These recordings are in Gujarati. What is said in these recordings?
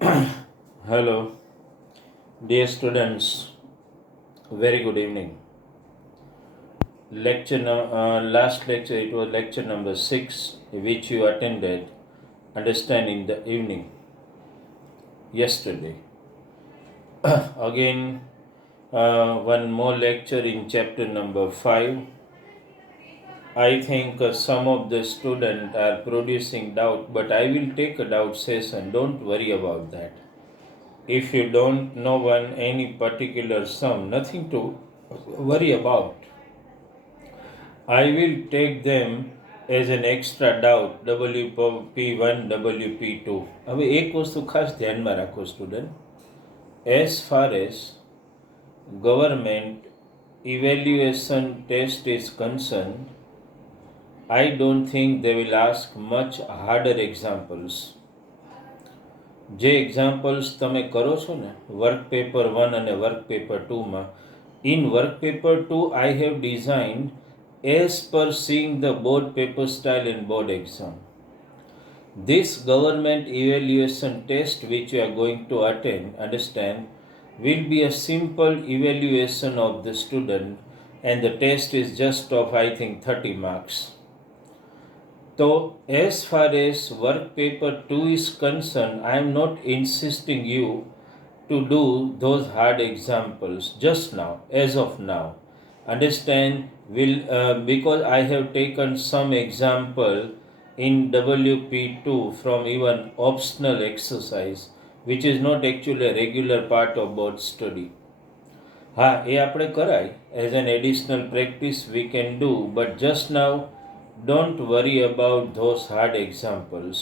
Hello, dear students. Very good evening. Last lecture it was lecture number 6, which you attended. Understanding the evening yesterday. Again, one more lecture in chapter number 5. I think some of the students are producing doubt, but I will take a doubt session. Don't worry about that. If you don't know any particular sum, nothing to worry about. I will take them as an extra doubt WP1 WP2. હવે એક વસ્તુ ખાસ ધ્યાનમાં રાખો student, as far as government evaluation test is concerned, I don't think they will ask much harder examples. જે એક્ઝામ્પલ્સ તમે કરો છો ને વર્ક પેપર 1 અને વર્ક પેપર 2માં, in work paper 2 I have designed as per seeing the board paper style and board exam. This government evaluation test which you are going to attend, understand, will be a simple evaluation of the student, and the test is just of I think 30 marks. So as far as work paper 2 is concerned, I am not insisting you to do those hard examples just now, as of now. Understand, because I have taken some example in WP2 from even optional exercise, which is not actually a regular part of board study. એ આપણે કરાય, as an additional practice we can do, but just now don't worry about those hard examples.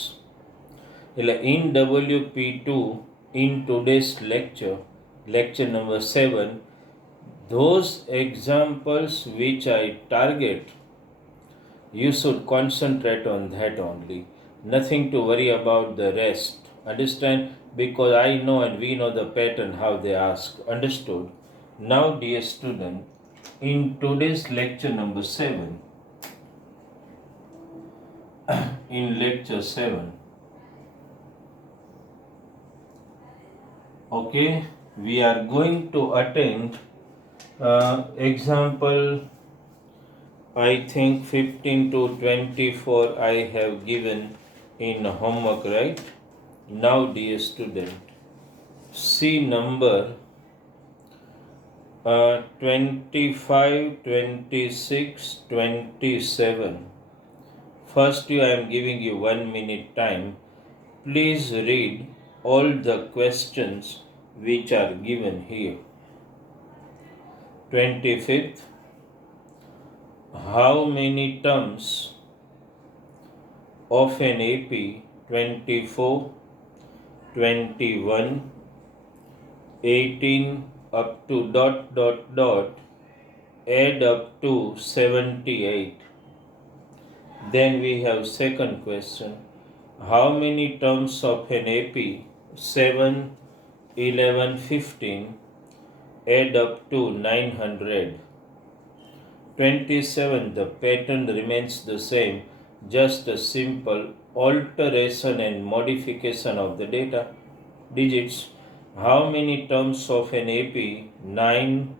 In WP2, in today's lecture number 7, those examples which I target, you should concentrate on that only. Nothing to worry about the rest. Understand? Because I know and we know the pattern how they ask. Understood? Now, dear student, in today's lecture number 7, in lecture 7, okay, we are going to attend example I think 15 to 24 I have given in homework, right? Now, dear student, see number 25, 26, 27. First, I am giving you 1 minute time. Please read all the questions which are given here. 25th, how many terms of an AP 24, 21, 18 up to ... add up to 78. Then we have second question. How many terms of an AP 7, 11, 15 add up to 900? 27. The pattern remains the same, just a simple alteration and modification of the data digits. How many terms of an AP 9,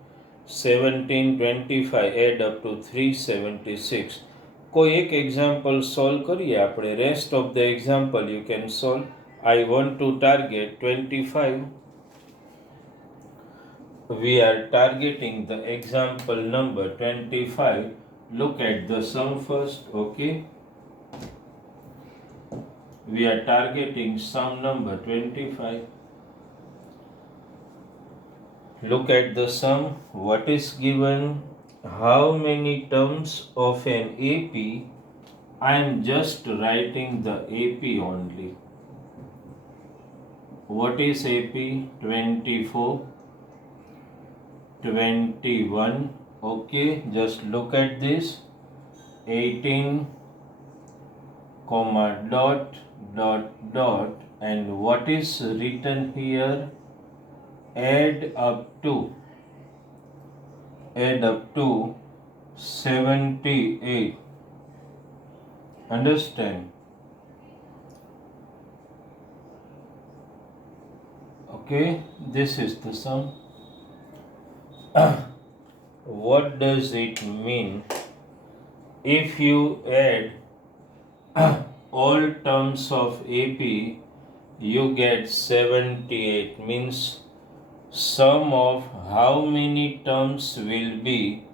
17, 25 add up to 376? કોઈ એક એક્ઝામ્પલ સોલ્વ કરીએ આપણે. Rest of the example you can solve. I want to target 25. We are targeting the example number 25. Look at the sum first, okay? We are targeting sum number 25. Look at the sum. What is given? How many terms of an AP? I am just writing the AP only. What is AP? 24, 21. Okay, just look at this. 18, comma, dot, and what is written here? Add up to 78. Understand? Okay, this is the sum. What does it mean if you add all terms of AP? You get 78, means sum of how many terms will be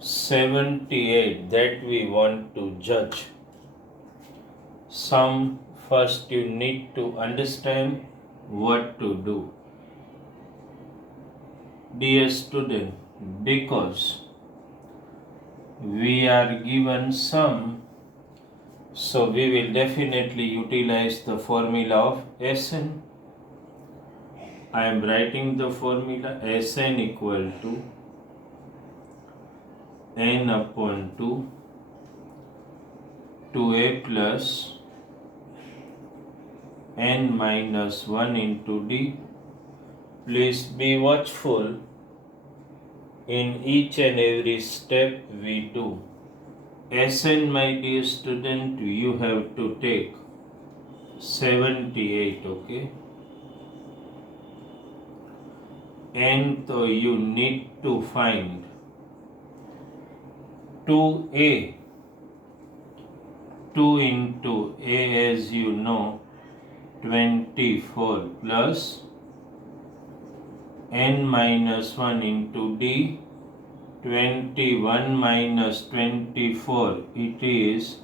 78 that we want to judge. Sum, first you need to understand what to do. Dear student, because we are given sum, so we will definitely utilize the formula of Sn. I am writing the formula Sn equal to n upon 2 2a plus n minus 1 into d. Please be watchful in each and every step we do. Sn, my dear student, you have to take 78, okay? And so you need to find 2a. 2 into a, as you know, 24 plus n minus 1 into d, 21 minus 24, it is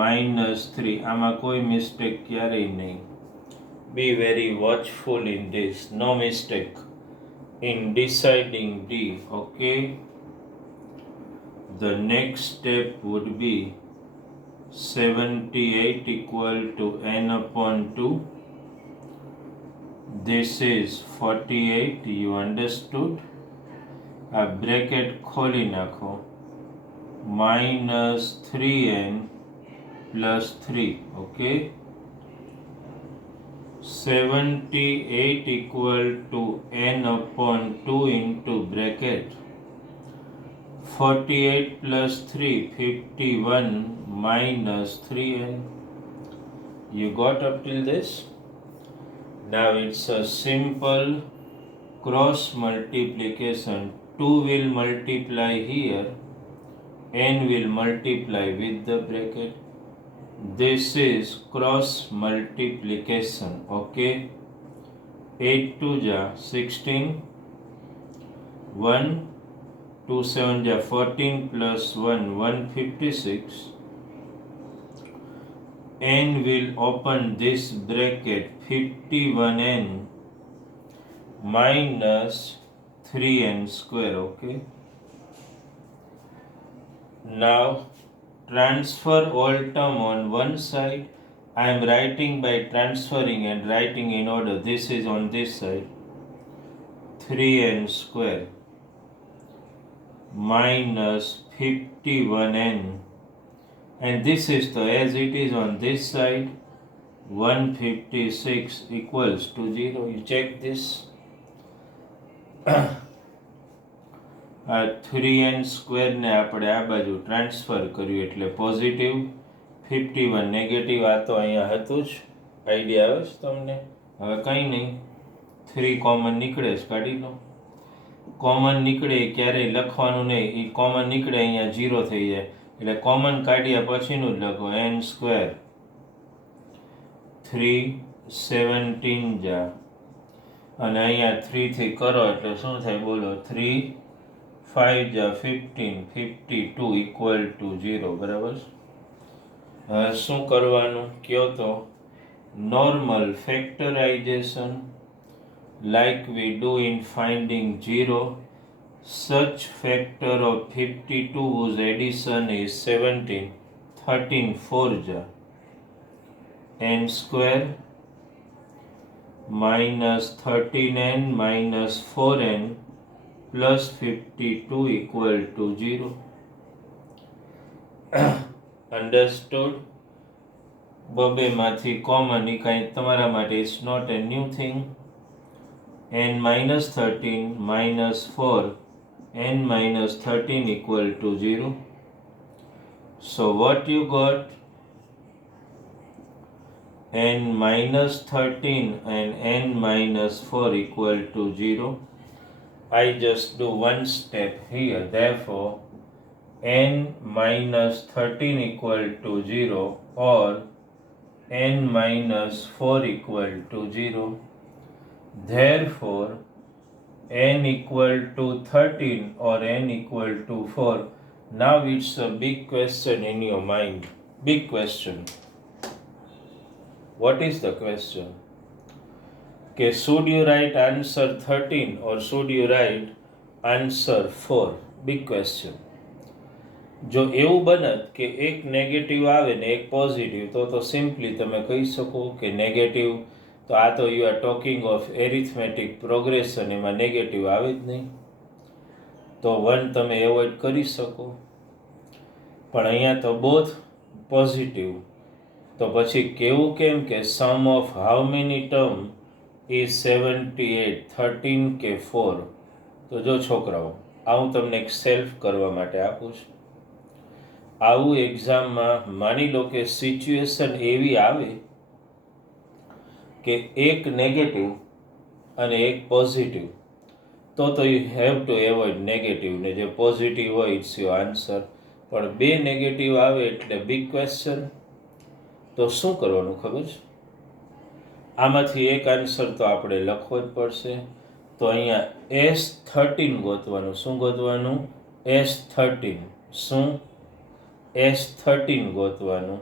minus 3. આમાં કોઈ મિસ્ટેક ક્યારેય નહીં. Be very watchful in this. No mistake in deciding D. Okay. The next step would be 78 equal to n upon 2. This is 48. You understood? A bracket ખોલી નાખો. Minus 3n plus 3. Okay. 78 equal to n upon 2 into bracket 48 plus 3, 51 minus 3n. You got up till this? Now it's a simple cross multiplication. 2 will multiply here, n will multiply with the bracket. This is cross multiplication, okay? 8 2 ja 16, 1, 2 7 ja 14 plus 1, 156. N will open this bracket 51n minus 3n square, okay? Now transfer all term on one side. I am writing by transferring and writing in order. This is on this side. 3n square minus 51n, and this is the, as it is on this side, 156 equals to 0. You check this. 3n square ને આપણે આ બાજુ ટ્રાન્સફર કર્યું એટલે પોઝિટિવ, 51 નેગેટિવ. આ તો અહીંયા હતું જ. આઈડિયા આવે છે તમને? હવે કંઈ નહીં, 3 કોમન નીકળે છે, કાઢી લો. કોમન નીકળે ક્યારેય લખવાનું નહીં, એ કોમન નીકળે અહીંયા 0 થઈ જાય એટલે કોમન કાઢ્યા પછીનું જ લખો. n સ્ક્વેર 317 જા, અને અહીંયા 3 થી કરો એટલે શું થાય બોલો? 3 5 જા 15, 52 equal to 0. બરાબર? શું કરવાનું કયો તો? Normal factorization like we do in finding 0. Such factor of 52 whose addition is 17, 13 4 ja n square minus 13n minus 4n plus 52 equal to 0. Understood? બબે માંથી કોમન, એ કાંઈ તમારા માટે it's not a new thing. n minus 13 minus 4, n minus 13 equal to 0. So what you got? n minus 13 and n minus 4 equal to 0. I just do one step here. Therefore, n minus 13 equal to 0 or n minus 4 equal to 0. Therefore, n equal to 13 or n equal to 4. Now it's a big question in your mind. Big question. What is the question? Okay, should you write answer 13 or should you write answer 4? Big question. જો એવું બનત કે એક નેગેટિવ આવે ને એક પોઝિટિવ તો સિમ્પલી તમે કહી શકો કે નેગેટિવ તો આ તો you are talking of arithmetic progression, એમાં નેગેટિવ આવે જ નહીં, તો 1 તમે એવોઇડ કરી શકો. પણ અહીંયા તો બોથ પોઝિટિવ, તો પછી કેવું કેમ કે sum of how many term is 78, 13 કે 4? તો જો છોકરાઓ, આ હું તમને એક સેલ્ફ કરવા માટે આપું છું. આવું એક્ઝામમાં માની લો કે સિચ્યુએશન એવી આવે કે એક નેગેટિવ અને એક પોઝિટિવ, તો you have to avoid negative, ને જે પોઝિટિવ હોય ઇટ્સ યોર આન્સર. પણ બે નેગેટિવ આવે એટલે બિગ ક્વેશ્ચન. તો શું કરવાનું ખબર છે? આમાંથી એક આન્સર તો આપણે લખવો જ પડશે. તો અહીંયા S13 ગોતવાનું. શું ગોતવાનું? S13. શું? S13 ગોતવાનું.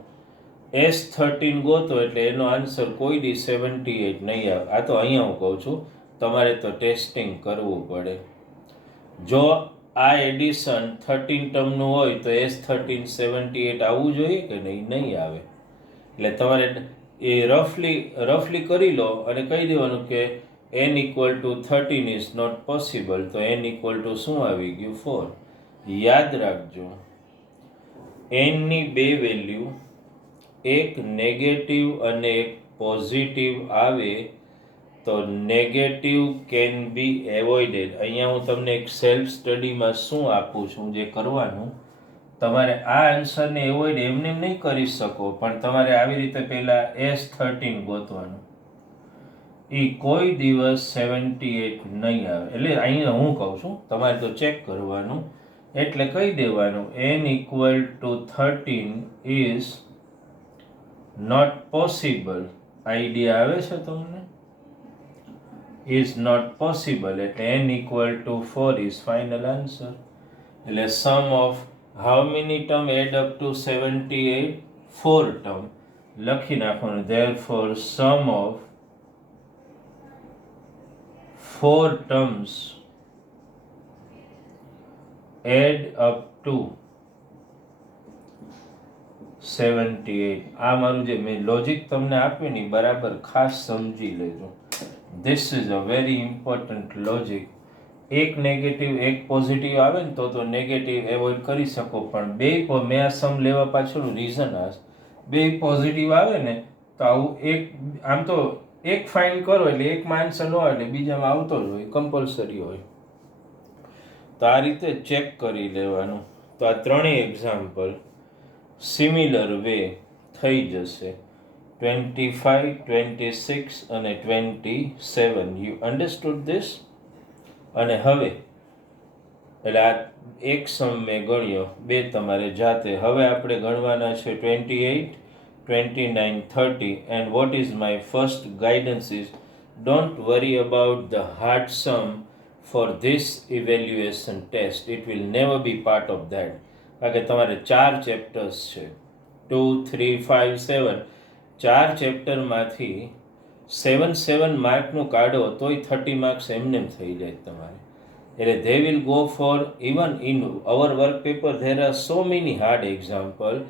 S13 ગોતો એટલે એનો આન્સર કોઈ દી 78 નહીં આવે. આ તો અહીંયા હું કહું છું, તમારે તો ટેસ્ટિંગ કરવું પડે. જો આ એડિશન 13 ટર્મનું હોય તો S13 78 આવવું જોઈએ કે નહીં? નહીં આવે. એટલે તમારે એ રફલી કરી લો અને કહી દેવાનું કે n equal to 13 is not possible. તો n equal to શું આવી ગયું? 4. યાદ રાખજો, n ની બે વેલ્યુ, એક નેગેટિવ અને એક પોઝિટિવ આવે તો નેગેટિવ કેન બી એવોઇડેડ. અહીંયા હું તમને એક સેલ્ફ સ્ટડીમાં શું આપું છું, જે કરવાનું, તમારે આ આન્સરને એવોઇડ એમને નહીં કરી શકો, પણ તમારે આવી રીતે પહેલાં S13 ગોતવાનું. એ કોઈ દિવસ 78 નહીં આવે. એટલે અહીંયા હું કહું છું, તમારે તો ચેક કરવાનું. એટલે કહી દેવાનું n equal to 13 is not possible. Idea આવે છે તમને? is not possible એટલે n equal to 4 is final answer. એટલે sum of how many term add up to 78? 4 term. લખી નાખવાનું. Therefore sum of 4 terms add up to 78. આ મારું જે મેં લોજિક તમને આપ્યું ને બરાબર ખાસ સમજી લેજો. This is a very important logic. એક નેગેટિવ એક પોઝિટિવ આવે ને તો નેગેટિવ એવોઇડ કરી શકો, પણ બે મેં આ સમ લેવા પાછળનું રીઝન આ બે પોઝિટિવ આવે ને તો આવું એક, આમ તો એક ફાઇન્ડ કરો એટલે એકમાં આન્સર ન હોય એટલે બીજામાં આવતો જ હોય, કમ્પલસરી હોય. તો આ રીતે ચેક કરી લેવાનું. તો આ ત્રણેય એક્ઝામ્પલ સિમિલર વે થઈ જશે. 25, 26 અને 27. You understood this? અને હવે એટલે આ એક સમ મેં ગણ્યો, બે તમારે જાતે. હવે આપણે ગણવાના છે 28, 29, 30. And what is my first guidance is don't worry about the hard sum for this evaluation test. It will never be part of that. કારણ કે તમારે 4 ચેપ્ટર્સ છે, 2, 3, 5, 7. 4 ચેપ્ટરમાંથી 7 માર્કનું કાઢો તોય 30 માર્ક્સ એમને થઈ જાય તમારે. એટલે they will go for, even in our work paper there are so many hard examples.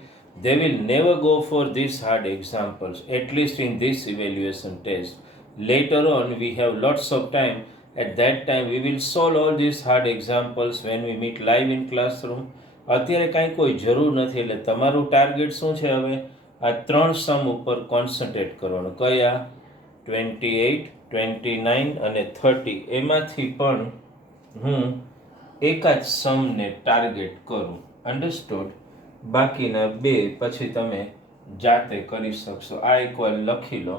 They will never go for these hard examples, at least in this evaluation test. Later on we have lots of time. At that time we will solve all these hard examples when we meet live in classroom. અત્યારે કાંઈ કોઈ જરૂર નથી. એટલે તમારું ટાર્ગેટ શું છે? હવે આ 3 સમ ઉપર કોન્સન્ટ્રેટ કરવાનું. કયા? 28, 29 અને 30. એમાંથી પણ હું એકાદ સમને ટાર્ગેટ કરું. અન્ડરસ્ટુડ? બાકીના બે પછી તમે જાતે કરી શકશો. આ એકવાર લખી લો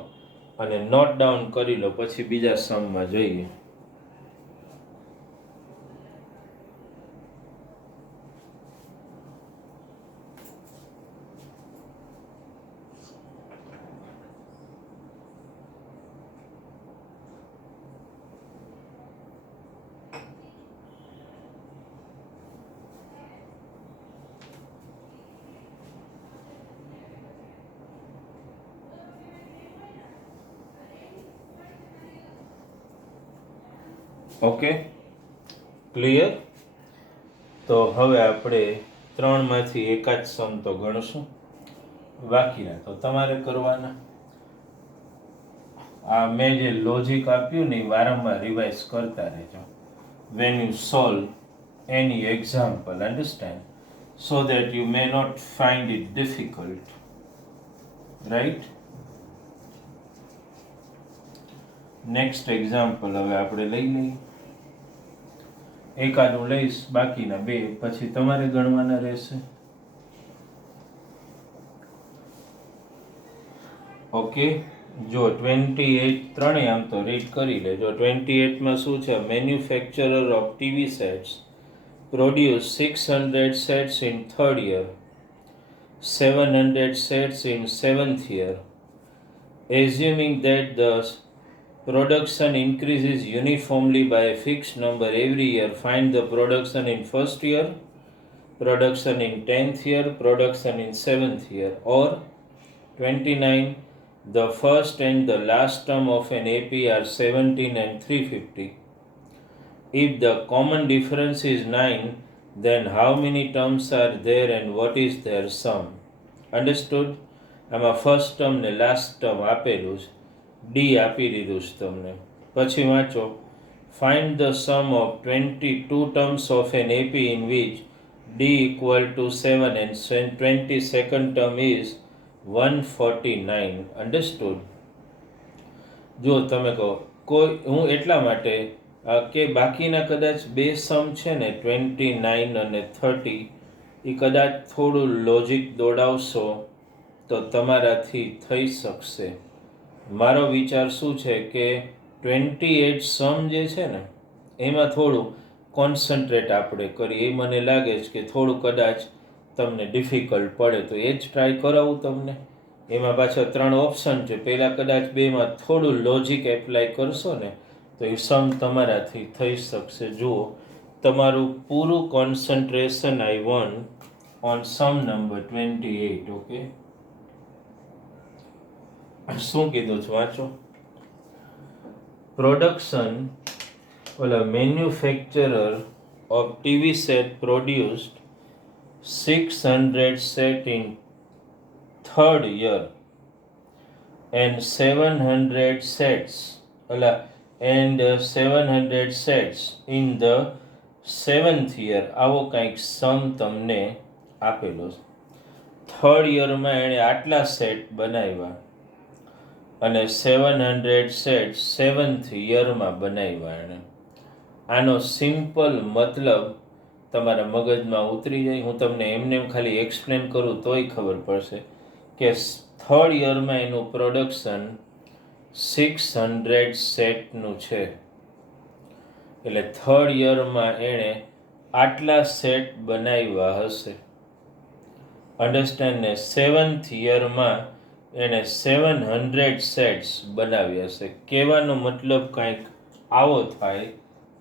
અને નોટ ડાઉન કરી લો, પછી બીજા સમમાં જઈએ. Okay, clear? તો હવે આપણે 3માંથી એકાદ સમ તો ગણશું, બાકીના તો તમારે કરવાના. આ મેં જે લોજિક આપ્યું ને વારંવાર રિવાઇઝ કરતા રહેજો when you solve any example, understand, so that you may not find it difficult, right? Next example હવે આપણે લઈ લઈએ. એકાદું લઈશ, બાકીના બે પછી તમારે ગણવાના રહેશે. ઓકે, જો 28 ત્રણેય આમ તો રીડ કરી લેજો. 28માં શું છે? Manufacturer of TV sets produce 600 sets in third year, 700 sets in 7th year. Assuming that the production increases uniformly by a fixed number every year, find the production in first year, production in 10th year, production in 7th year. Or 29, the first and the last term of an AP are 17 and 350. If the common difference is 9, then how many terms are there and what is their sum? Understood? આમાં ફર્સ્ટ ટર્મ ને લાસ્ટ ટર્મ આપેલું છે, ડી આપી દીધું છે તમને. પછી વાંચો, find the sum of 22 terms of an AP in which d equal to 7 and 22nd term is 149. Understood? જો તમે કહો કોઈ, હું એટલા માટે કે બાકીના કદાચ બે સમ છે ને 29 અને 30, એ કદાચ થોડું લોજિક દોડાવશો તો તમારાથી થઈ શકશે. મારો વિચાર શું છે કે 28 સમ જે છે ને એમાં થોડું કોન્સન્ટ્રેટ આપણે કરીએ. એ મને લાગે છે કે થોડું કદાચ તમને ડિફિકલ્ટ પડે, તો એ જ ટ્રાય કરાવું તમને. એમાં પાછા 3 ઓપ્શન છે, પહેલાં કદાચ બેમાં થોડું લોજિક એપ્લાય કરશો ને તો એ સમ તમારાથી થઈ શકશે. જુઓ, તમારું પૂરું concentration I want on sum number 28. Okay, શું કીધું છે વાંચો. પ્રોડક્શન, ઓલા manufacturer of TV set produced 600 set in third year and 700 sets in the 7th year. આવો કંઈક સમ તમને આપેલો છે. થર્ડ યરમાં એણે આટલા સેટ બનાવ્યા અને 700 સેટ 7th યરમાં બનાવ્યા એણે. આનો સિમ્પલ મતલબ તમારા મગજમાં ઉતરી જાય. હું તમને એમને ખાલી એક્સપ્લેન કરું તોય ખબર પડશે કે થર્ડ યરમાં એનું પ્રોડક્શન 600 સેટનું છે. એટલે થર્ડ યરમાં એણે આટલા સેટ બનાવ્યા હશે. અન્ડરસ્ટેન્ડ ને? 7th યરમાં એણે 700 સેટ્સ બનાવ્યા હશે. કહેવાનો મતલબ કંઈક આવો થાય.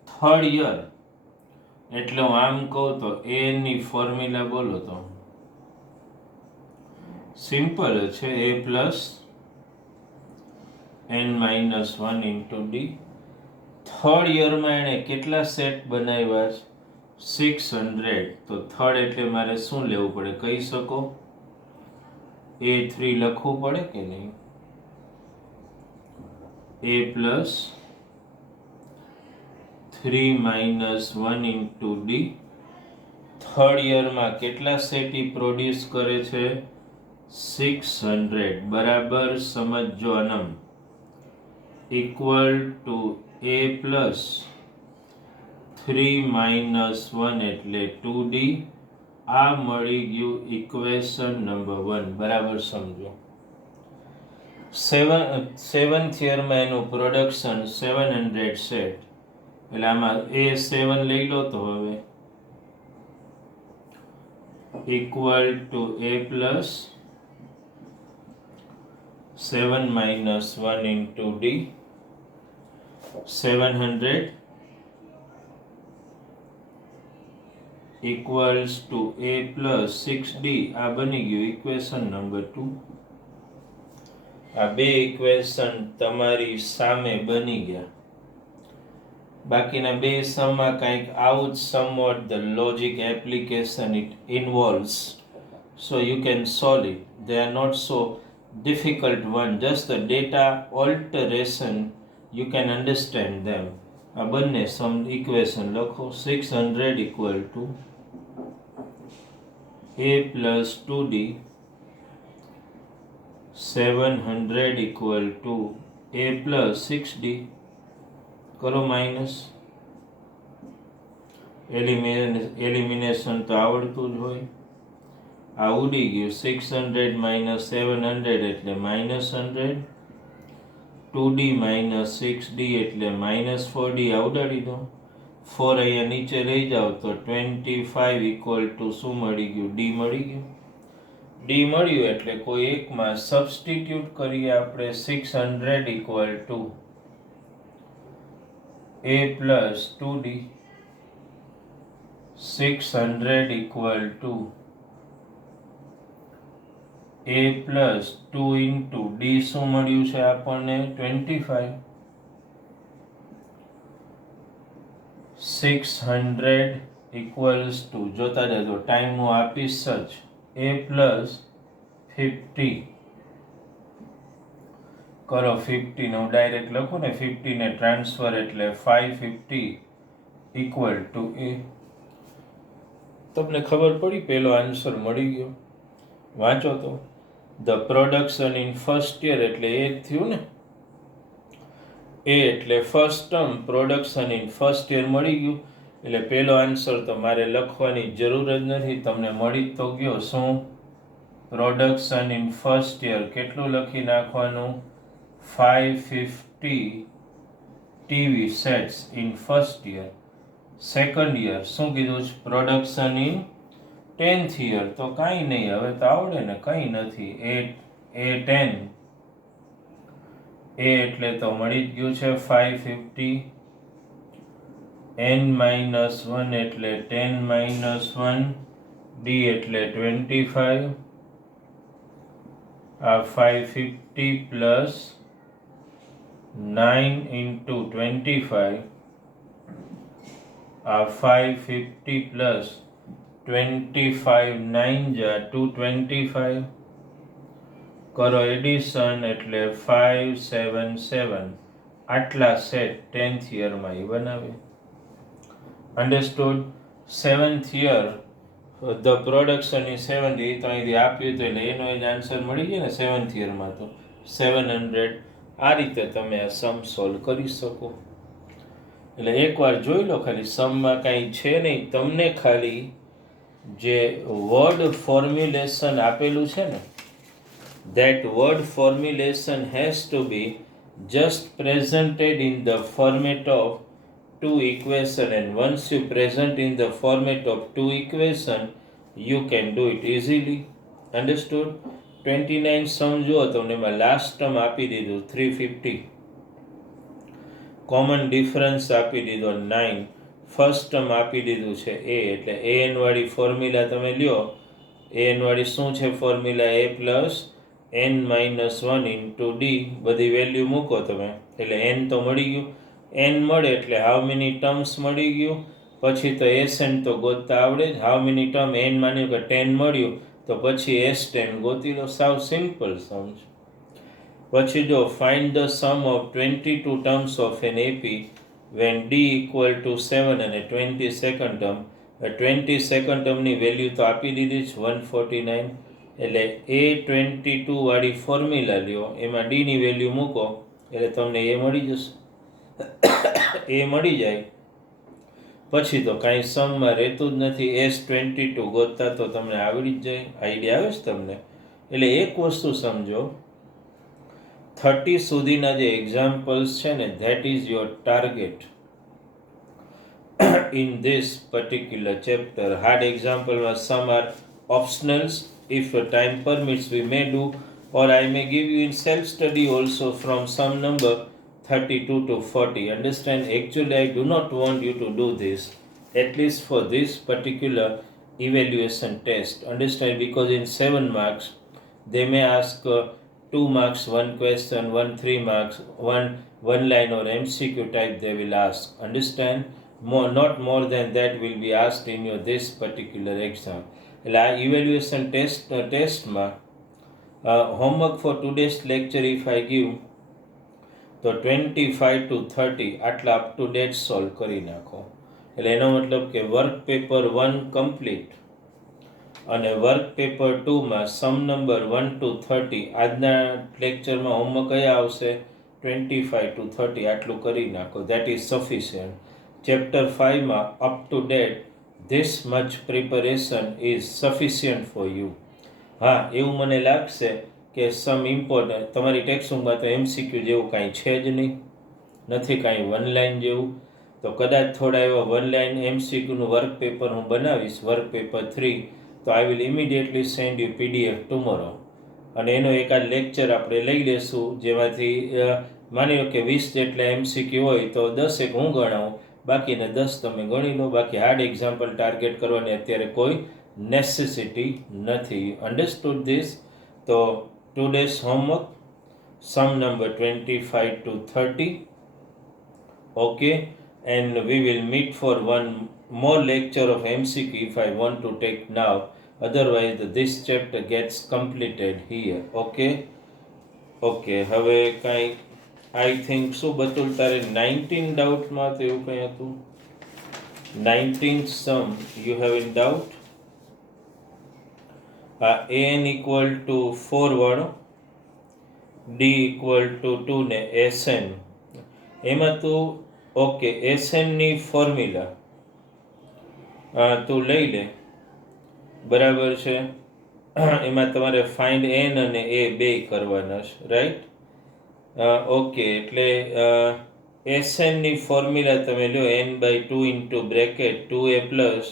થર્ડ યર એટલે હું આમ કહું તો એની ફોર્મ્યુલા બોલો તો સિમ્પલ છે, a plus n-1 into D. Third યરમાં એણે કેટલા સેટ બનાવ્યા છે? 600. તો થર્ડ એટલે મારે શું લેવું પડે કહી શકો? A3 લખવું પડે કે નહીં? a plus 3-1 into D. Third યરમાં કેટલા સેટ પ્રોડ્યુસ કરે છે? 600. બરાબર સમજો અનમ. ઇક્વલ ટુ a પ્લસ 3-1 એટલે 2d આ મળી ગયું ઇક્વેશન નંબર 1. બરાબર સમજો. સેવન્થ યરમાં એનું પ્રોડક્શન 700 સેટ, એટલે આમાં A7 લઈ લો તો હવે equal to A plus 7 minus 1 into D, 700 equals to A plus 6D. આ બની ગયું ઇક્વેશન નંબર 2. આ બે ઇક્વેશન તમારી સામે બની ગયા. બાકીના બે સમમાં કંઈક આવું જ somewhat the logic application it involves, so you can solve it. They are not so difficult one, just the data alteration you can understand them. આ બંને સમ ઇક્વેશન લખો. 600 equal to A plus 2D, 700 equal to A plus 6D. કરો માઇનસ. એલિમિનેશન તો આવડતું જ હોય. આ ઉડી ગયું. 600 minus 700 એટલે -100, 2D minus 6D એટલે -4D. ઉડાડી દો. 4 અહીંયા નીચે લઈ જાઓ તો 25 equal to શું મળી ગયું? D મળી ગયું. D મળ્યું એટલે કોઈ એકમાં સબસ્ટિટ્યુટ કરીએ આપણે. 600 equal to A plus 2D, 600 equal to A plus 2 into D શું મળ્યું છે આપણને? 25. 600 equals to, જોતા જજો ટાઈમ હું આપીશ સચ, A plus 50. કરો 50 ને હું ડાયરેક્ટ લખું ને, 50 ને ટ્રાન્સફર એટલે 550 equal to A. તમને ખબર પડી? પેલો આન્સર મળી ગયો. વાંચો તો. The production in first year એટલે એ થયું ને. એ એટલે first term, production in first year મળી ગયું. એટલે પેલો આન્સર તો મારે લખવાની જરૂર જ નથી, તમને મળી તો ગયો. શું? પ્રોડક્શન ઇન ફર્સ્ટ યર કેટલું લખી નાખવાનું? 550 TV sets in first year. Second year શું કીધું છે? Production in 10th year. તો કાંઈ નહીં, હવે તો આવડે ને, કંઈ નથી. A10 A એટલે તો મળી જ ગયું છે 550. N-1 એટલે 10-1, D એટલે 25. આ 550 પ્લસ 9 into 25. આ 550 પ્લસ 25, 9 જા 225. કરો એડિશન એટલે 577. આટલા સેટ 10th યરમાં એ બનાવે. Understood? 7th year the production in 7th, એ તો અહીંથી આપ્યું તો એટલે એનો જ આન્સર મળી ગયો ને 7th યરમાં તો 700. આ રીતે તમે આ સમ સોલ્વ કરી શકો. એટલે એકવાર જોઈ લો ખાલી, સમમાં કાંઈ છે નહીં. તમને ખાલી જે વર્ડ ફોર્મ્યુલેશન આપેલું છે ને, that word formulation has to be just presented in the format of two equation, and once you present in the format of two equation you can do it easily. Understood? 29 સમજો તમને એમાં લાસ્ટ ટર્મ આપી દીધું 350, કોમન ડિફરન્સ આપી દીધો 9, ફર્સ્ટ ટર્મ આપી દીધું છે A, એટલે an વાળી ફોર્મ્યુલા તમે લ્યો. an વાળી શું છે formula? A plus n-1 into D. બધી વેલ્યુ મૂકો તમે એટલે n તો મળી ગયું. n મળે એટલે હાઉ મેની ટર્મ્સ મળી ગયું. પછી તો Sn તો ગોતતા આવડે જ. How many term? n માન્યું કે 10 મળ્યું તો પછી S10 ગોતી લો. સાવ સિમ્પલ સમ છે. પછી જો find the sum of 22 terms of an AP when D equal to 7 અને 22nd ટર્મ. 22nd ટર્મની વેલ્યુ તો આપી દીધી છે 149. એટલે A22 વાળી ફોર્મ્યુલા લ્યો, એમાં D ની વેલ્યુ મૂકો એટલે તમને એ મળી જશે. એ મળી જાય પછી તો કાંઈ સમમાં રહેતું જ નથી. S22 ગોતતા તો તમને આવડી જ જાય. આઈડિયા આવે છે તમને? એટલે એક વસ્તુ સમજો, 30 સુધીના જે એક્ઝામ્પલ્સ છે ને, that is your target in this particular chapter. Hard example was some are optionals. If time permits, we may do, or I may give you in self-study also from some number 32 to 40. Understand? Actually, I do not want you to do this, at least for this particular evaluation test. Understand? Because in 7 marks, they may ask 2 marks, 1 question, 1 3 marks, one line or MCQ type they will ask. Understand? Not more than that will be asked in your this particular exam. એટલે આ evaluation ટેસ્ટમાં homework for today's lecture if I give તો 25 to 30 આટલા અપ ટુ ડેટ સોલ્વ કરી નાખો. એટલે એનો મતલબ કે વર્ક પેપર 1 કમ્પ્લીટ અને વર્ક પેપર 2માં સમ નંબર 1 to 30 આજના લેક્ચરમાં હોમવર્ક કયા આવશે? 25 to 30 આટલું કરી નાખો. That is sufficient. ચેપ્ટર 5માં up to date this much preparation is sufficient for you. હા, એવું મને લાગશે કે સમ ઇમ્પોર્ટન્ટ તમારી ટેક્સ્ટબુકમાં તો MCQ જેવું કાંઈ છે જ નહીં, નથી કાંઈ વન લાઇન જેવું. તો કદાચ થોડા એવા વન લાઇન MCQનું વર્ક પેપર હું બનાવીશ, વર્ક પેપર 3. તો I will immediately send you PDF tomorrow. અને એનો એકાદ લેક્ચર આપણે લઈ લેશું, જેમાંથી માની લો કે 20 જેટલા MCQ હોય તો 10 એક હું ગણાવું, બાકીને 10 તમે ગણી લો. બાકી હાર્ડ એક્ઝામ્પલ ટાર્ગેટ કરવાની અત્યારે કોઈ નેસેસિટી નથી. Understood this? તો today's homework, sum number 25 to 30. Okay, and we will meet for one more lecture of MCQ if I want to take now. Otherwise, this chapter gets completed here. Okay, હવે કાંઈ I think શું બતુલ તારે 19 ડાઉટમાં તો એવું કંઈ હતું? 19th sum you have in doubt? an equal to 4 વાળો, d equal to 2 ને Sn એમાં તું ઓકે Sn ની ફોર્મ્યુલા તું લઈ લે, બરાબર છે? એમાં તમારે ફાઇન્ડ n અને a બે કરવાના છે, રાઈટ? ઓકે, એટલે Sn ની ફોર્મ્યુલા તમે લો n/2 into bracket 2a plus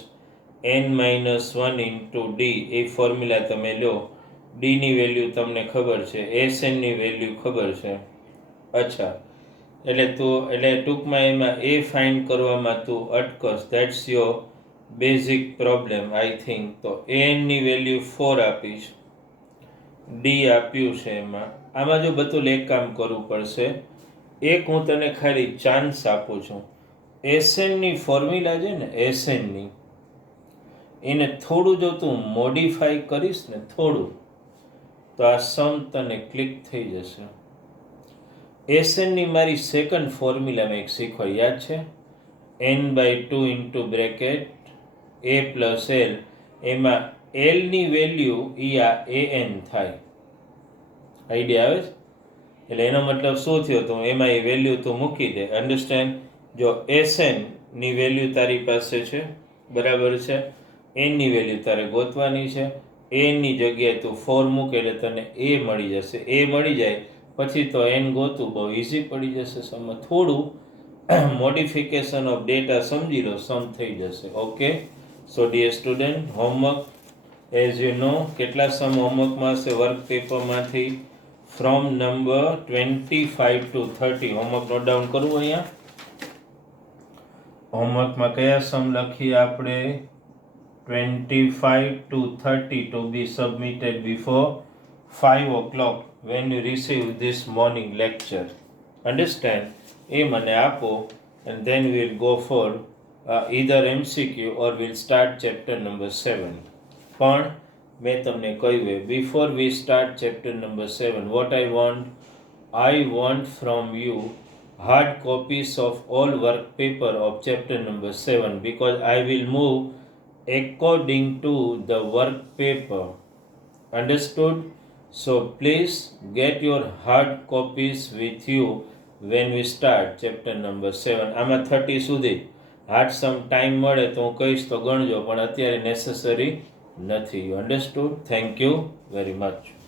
n-1 into D. એ ફોર્મ્યુલા તમે લો. ડીની વેલ્યુ તમને ખબર છે, Snની વેલ્યુ ખબર છે. અચ્છા, એટલે ટૂંકમાં એમાં એ ફાઇન્ડ કરવામાં તું અટકસ. That's your basic problem I think. તો એનની વેલ્યુ 4 આપીશ, ડી આપ્યું છે. આમાં જો બધું એક કામ કરવું પડશે. એક હું તને ખાલી ચાન્સ આપું છું. Snની ફોર્મ્યુલા છે ને, Snની એને થોડું જો તું મોડિફાઈ કરીશ ને થોડું, તો આ સમ તને ક્લિક થઈ જશે. Snની મારી સેકન્ડ ફોર્મ્યુલા મેં એક શીખવાડી, યાદ છે? n/2 into bracket a plus l. એમાં એલની વેલ્યુ આ an થાય. આઈડિયા આવે છે? એટલે એનો મતલબ શું થયો? તો એમાં એ વેલ્યુ તું મૂકી દે. અન્ડરસ્ટેન્ડ? જો Snની વેલ્યુ તારી પાસે છે, બરાબર છે? એનની વેલ્યુ તારે ગોતવાની છે. એની જગ્યાએ તું 4 મૂકે એટલે તને એ મળી જશે. એ મળી જાય પછી તો એન ગોતું બહુ ઇઝી પડી જશે. સમજ થોડું મોડિફિકેશન ઓફ ડેટા સમજી લો, સમ થઈ જશે. Okay, so dear student, homework as you know કેટલા સમ હોમવર્કમાં હશે વર્ક પેપરમાંથી? From number 25 to 30. Homework note down કરવું. અહીંયા હોમવર્કમાં કયા સમ લખીએ આપણે? 25 to 30 to be submitted before 5 o'clock when you receive this morning lecture. Understand? એ મને આપો and then we will go for either MCQ or we'll start chapter number 7. પણ મેં તમને કહ્યું before we start chapter number 7, what I want from you hard copies of all work paper of chapter number 7, because I will move according to the work paper. Understood? So please get your hard copies with you when we start chapter number 7. આમાં 30 સુધી હાર્ડ સમ ટાઈમ મળે તો હું કહીશ તો ગણજો, પણ અત્યારે નેસેસરી નથી. You understood? Thank you very much.